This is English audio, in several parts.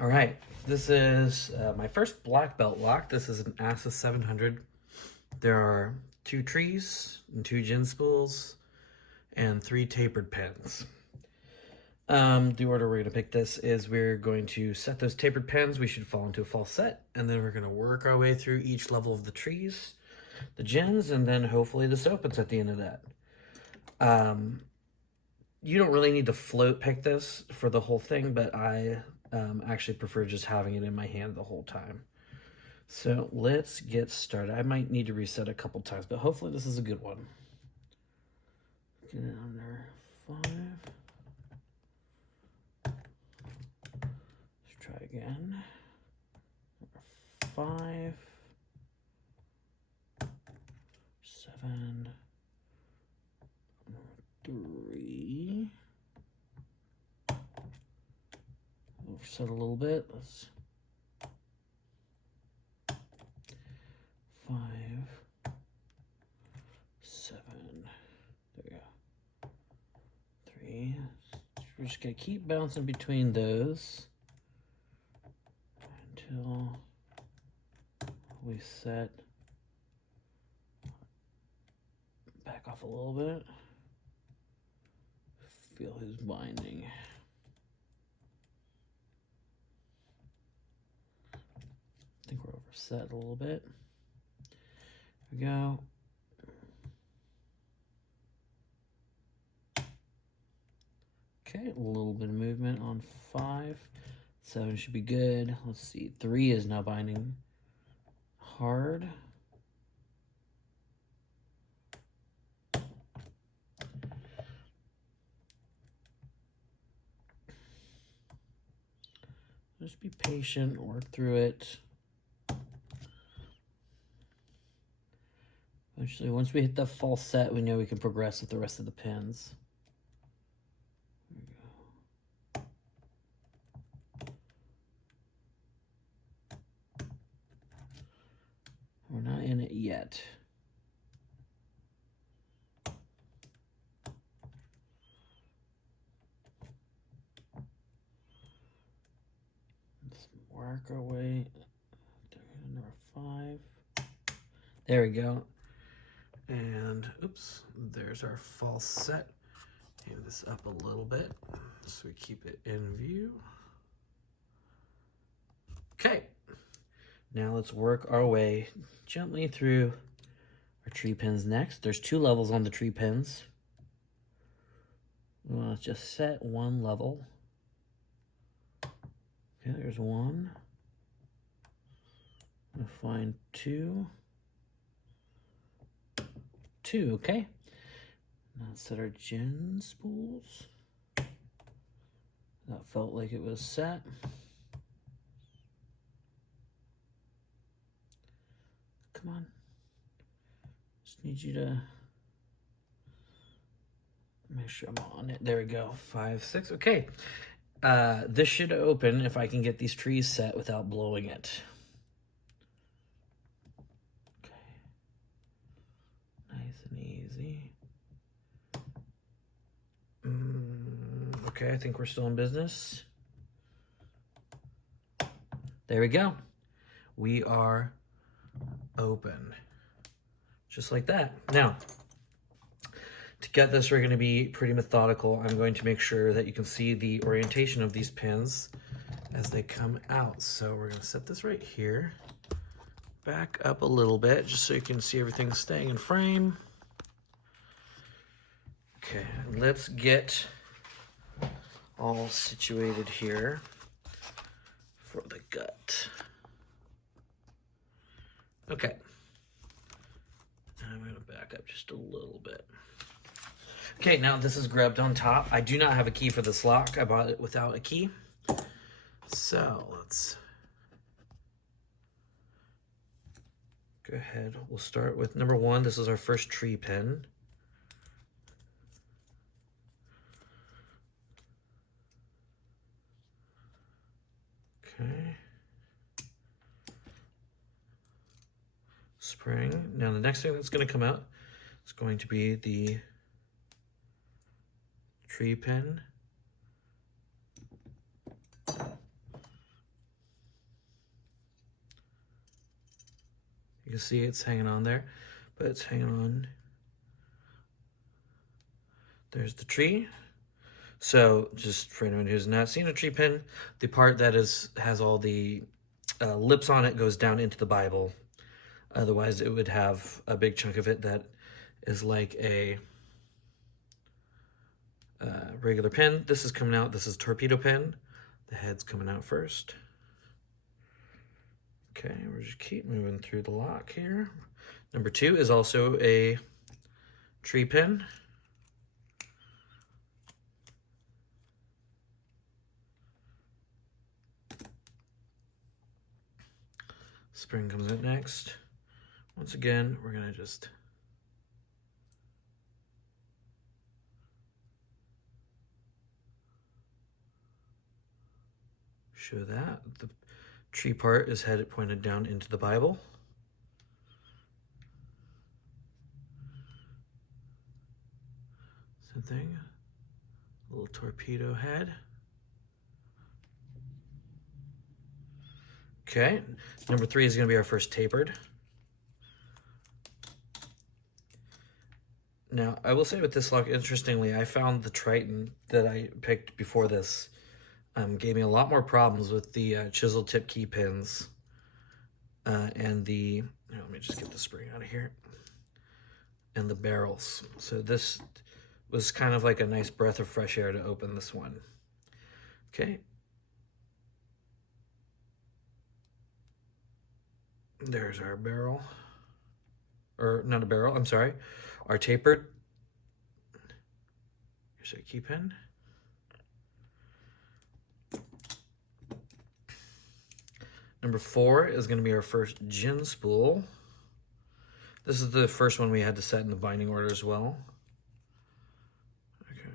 All right, this is my first black belt lock. This is an ASSA 700. There are 2 trees and 2 gin spools and 3 tapered pins. The order we're going to pick this is we're going to set those tapered pins. We should fall into a false set, and then we're going to work our way through each level of the trees, the gins, and then hopefully this opens at the end of that. You don't really need to float pick this for the whole thing, but I actually prefer just having it in my hand the whole time. So let's get started. I might need to reset a couple times, but hopefully this is a good one. Get it under 5. Let's try again. 5, 7, 3. Overset a little bit. Let's 5, 7. There we go. 3. We're just gonna keep bouncing between those until we set back off a little bit. Feel his binding. I think we're overset a little bit. There we go. Okay, a little bit of movement on 5. 7 should be good. Let's see. 3 is now binding hard. Just be patient, work through it. Eventually, once we hit the false set, we know we can progress with the rest of the pins. There we go. We're not in it yet. Let's work our way. Number 5. There we go. And oops, there's our false set. Move this up a little bit so we keep it in view. Okay, now let's work our way gently through our tree pins next. There's 2 levels on the tree pins. We want to just set 1 level. Okay, there's 1. I'm gonna find 2. 2, okay. Now let's set our gin spools. That felt like it was set. Come on. Just need you to make sure I'm on it. There we go. 5, 6. Okay. This should open if I can get these trees set without blowing it. Okay, I think we're still in business. There we go. We are open. Just like that. Now, to get this, we're going to be pretty methodical. I'm going to make sure that you can see the orientation of these pins as they come out. So we're going to set this right here. Back up a little bit just so you can see everything staying in frame. Okay, let's get all situated here for the gut. Okay. I'm going to back up just a little bit. Okay, now this is grubbed on top. I do not have a key for this lock. I bought it without a key. So let's go ahead. We'll start with number 1. This is our first tree pin. Okay. Spring. Now the next thing that's going to come out is going to be the tree pin. You can see it's hanging on there, but it's hanging on. There's the tree. So just for anyone who's not seen a tree pin, the part that has all the lips on it goes down into the Bible. Otherwise, it would have a big chunk of it that is like a regular pin. This is coming out. This is torpedo pin. The head's coming out first. Okay, we'll just keep moving through the lock here. Number 2 is also a tree pin. Spring comes in next. Once again, we're gonna just show that. The tree part is headed pointed down into the Bible. Same thing, a little torpedo head. Okay, number 3 is gonna be our first tapered. Now, I will say with this lock, interestingly, I found the Triton that I picked before this gave me a lot more problems with the chisel tip key pins and the, let me just get the spring out of here, and the barrels. So this was kind of like a nice breath of fresh air to open this one. Okay. There's our barrel, or not a barrel, I'm sorry, our tapered. Here's our key pin. Number 4 is going to be our first gin spool. This is the first one we had to set in the binding order as well. Okay.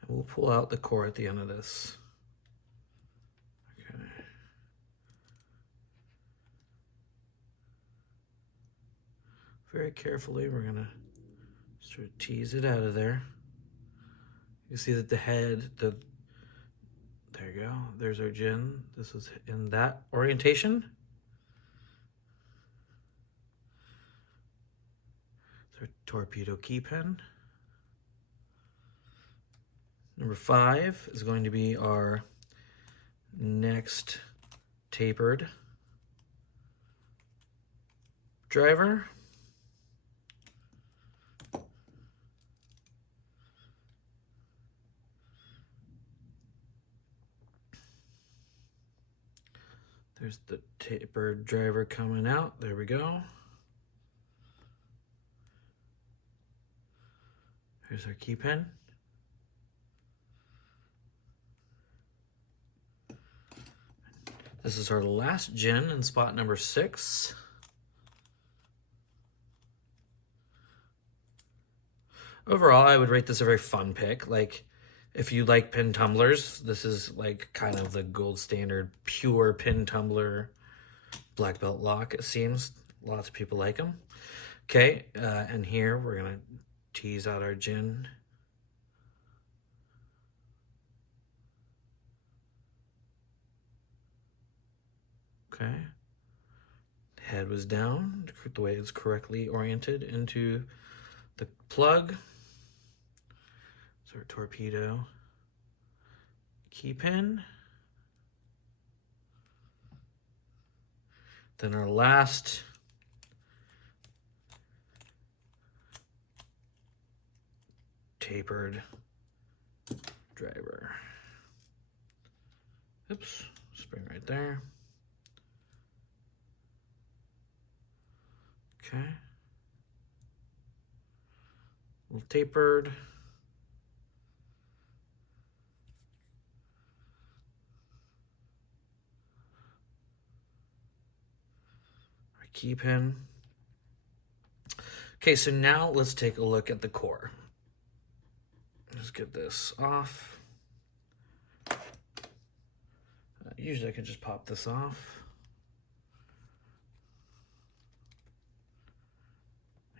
And we'll pull out the core at the end of this. Okay. Very carefully, we're going to sort of tease it out of there. You see that the head, there you go, there's our gin. This is in that orientation. It's our torpedo key pin. Number 5 is going to be our next tapered driver. There's the tapered driver coming out. There we go. Here's our key pin. This is our last gin in spot number 6. Overall, I would rate this a very fun pick. Like, if you like pin tumblers, this is like kind of the gold standard pure pin tumbler black belt lock, it seems. Lots of people like them. Okay, and here we're gonna tease out our gin. Okay, head was down, the way it's correctly oriented into the plug. So our torpedo key pin. Then our last tapered driver. Oops, spring right there. Okay. A little tapered. Our key pin. Okay, so now let's take a look at the core. Let's get this off. Usually I can just pop this off.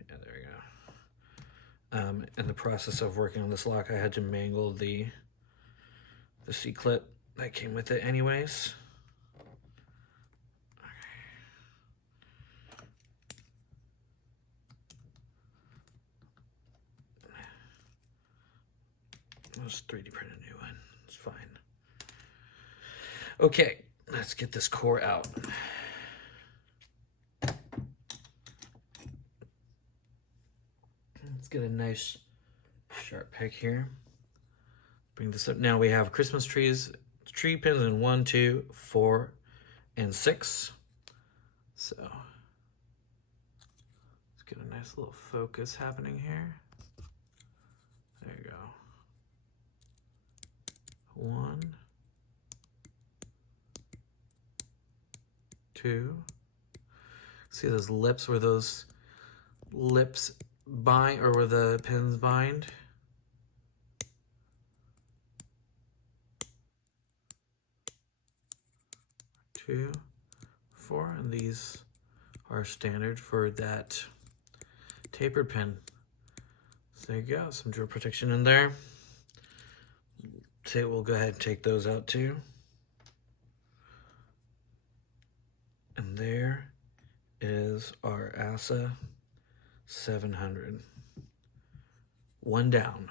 Yeah, there we go. In the process of working on this lock, I had to mangle the the C-clip that came with it anyways. Let's 3D print a new one. It's fine. Okay, let's get this core out. Let's get a nice sharp pick here. Bring this up. Now we have Christmas trees, tree pins in 1, 2, 4, and 6. So let's get a nice little focus happening here. There you go. 1, 2. See those lips, where those lips bind, or where the pins bind? 2, 4, and these are standard for that tapered pin. So there you go, some drill protection in there. So we'll go ahead and take those out too. And there is our ASSA 700. One down.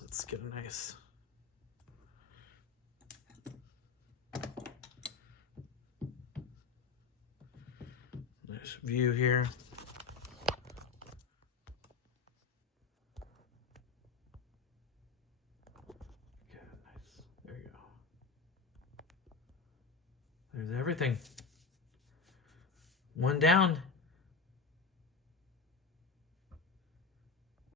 Let's get a nice view here. Okay, nice. There you go. There's everything. One down.